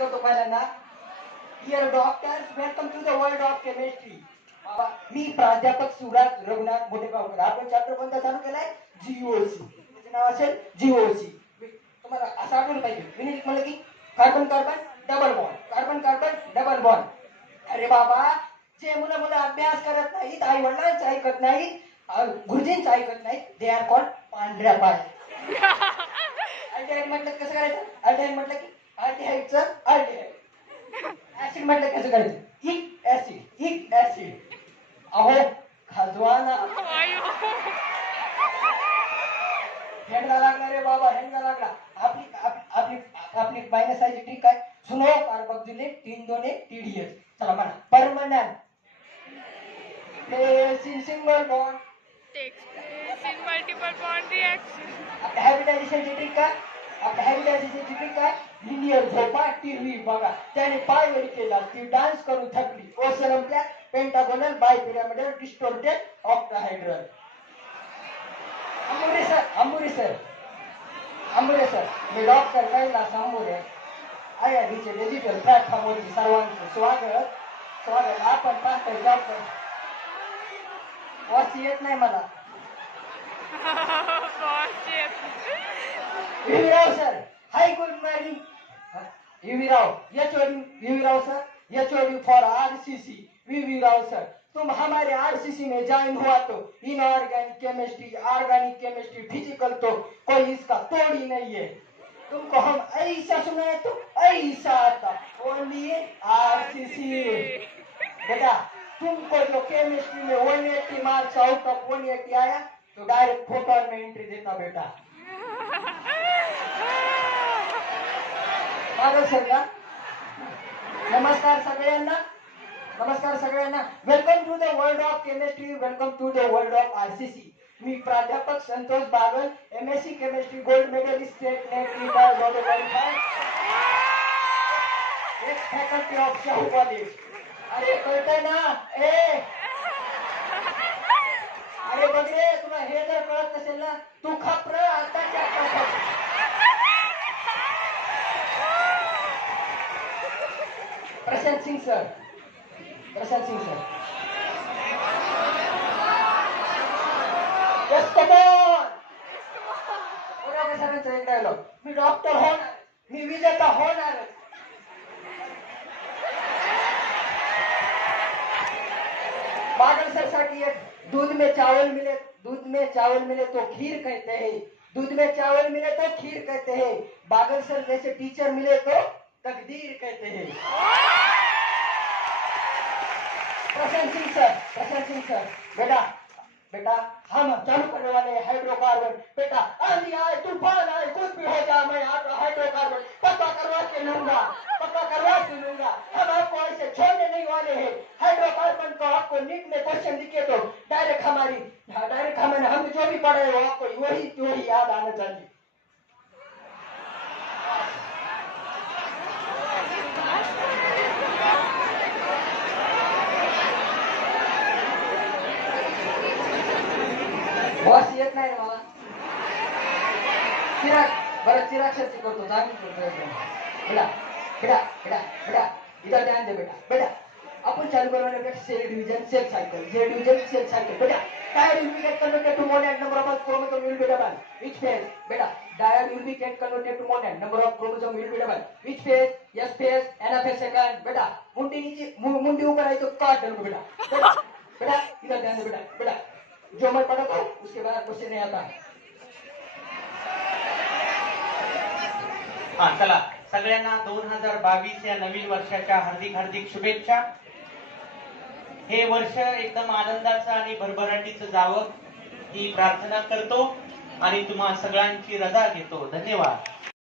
करतो पहिल्यांदा. Dear doctors, welcome to the world of chemistry. मी प्राध्यापक सुराज रघुनाथ मोठेगावकर. आपण चॅप्टर कोणता चालू केलाय? जीओसी. त्याचे नाव असेल जीओसी. तुम्हाला असं आठवलं पाहिजे, युनिट म्हणलं की carbon carbon double bond, carbon carbon double bond. अरे बाबा, जे मुलं अभ्यास करत नाहीत, आई वडिलांचं ऐकत नाहीत, गुरुजींचं ऐकत नाहीत, दे आर कॉल्ड पांढऱ्या पाय. अल्डिहाइड म्हटलं कसं करायचं? अल्डिहाइड म्हटलं की अल्डिहाइडचं अल्डिहाइड. ऍसिड म्हटलं कसं करायचं? इक ऍसिड, इक ऍसिड. अहो खाजवाना. हेंडा लागला रे बाबा, हेंडा लागला. आपली आपली आपली मायनस आयची ट्रिक काय? सुनो कार्बोक्सिलेट 3 2 1 TDS. चला म्हणा. Permanent place in single bond, takes place in multiple bond reaction. आपल्या हायब्रिडायझेशनची ट्रिक काय? आपल्या हायब्रिडायझेशनची ट्रिक काय? लिनियर झोपा टिरवी बघा. त्याने पायवरी केला, ती डान्स करून थकली. ओ संपल्या pentagonal bipyramidal distorted octahedral. Ambure sir, Ambure sir, Ambure sir, मी doctor Kailas Ambure. I R rich digital प्लॅटफॉर्मवरती सर्वांचं स्वागत. स्वागत. आपण पाहतोय डॉक्टर वाची येत नाही मला. Yuvirao sir, hi good morning. Yuvirao, Yuvirao sir, HOD for RCC. Yuvirao sir, तुम हमारे आरसीसी में ज्वाइन हुआ तो inorganic chemistry, organic chemistry, physical तो कोई इसका तोड़ ही नहीं है. तुमको हम ऐसा सुनाए तो ऐसा आता. Only RCC. बेटा, तुमको जो केमिस्ट्री में 180 मार्क्स आउट ऑफ 180 आया तो डायरेक्ट फोटोन में एंट्री देता बेटा. माधव सर का? नमस्कार सगळ्यांना, नमस्कार सगळ्यांना. Welcome to the world of chemistry, welcome to the world of RCC. मी प्राध्यापक Santosh Bagal, MSc chemistry gold medallist, state NET leader 2025, ex faculty of Shahu college. अरे कळतंय ना? अरे बघ रे, तुला हे जर कळत नसेल ना, तू खपर आताच्या आता. Prashant Singh sir, Prashant Singh sir. Yes come on. पुढे सरांचा एक डायलॉग. मी डॉक्टर होणार, मी विजेता होणार. बागल सर साठी एक दूध में चावल मिले, दूध में चावल मिले तो खीर कहते हैं, दूध में चावल मिले तो खीर कहते हैं. बागल सर जैसे टीचर मिले तो तकदीर कहते हैं. प्रशांत सिंह सर, प्रशांत सिंह सर, बेटा बेटा हम चालू करने वाले हाइड्रोकार्बन. बेटा आंधी आए तूफान आए कुछ भी हो जाए, मैं आपका हाइड्रोकार्बन पक्का करवा के लूंगा, पक्का करवा के लूंगा. हम आपको ऐसे छोड़ने नहीं वाले हैं. हाइड्रोकार्बन को आपको नीट में क्वेश्चन दिखे तो डायरेक्ट हमें हम जो भी पढ़े हो आपको वही याद आना चाहिए. बॉस येत नाही मला. चिराग, बरं चिराग शर्ती करतो, जामीन करतो. बेटा बेटा बेटा बेटा इधर ध्यान दे बेटा. बेटा आपण चालू करण्यापेक्षा cell division cell cycle, cell division cell cycle. बेटा diode will be get converted to monad, number of chromosome will be double. Which phase? बेटा diode will be get converted to monad, number of chromosome will be double. Which phase? S phase, N phase second. बेटा मुंडी ऊपर आई तो काट दो बेटा. बेटा इधर ध्यान दे बेटा. बेटा जो मैं पढ़ा था उसके बाद क्वेश्चन नहीं आता. हा चला, सगळ्यांना 2022 या नवीन वर्षाच्या हार्दिक हार्दिक शुभेच्छा. हे वर्ष एकदम आनंदाचं आणि भरभराटीचं जावं ही प्रार्थना करतो आणि तुम्हा सगळ्यांची रजा घेतो. धन्यवाद.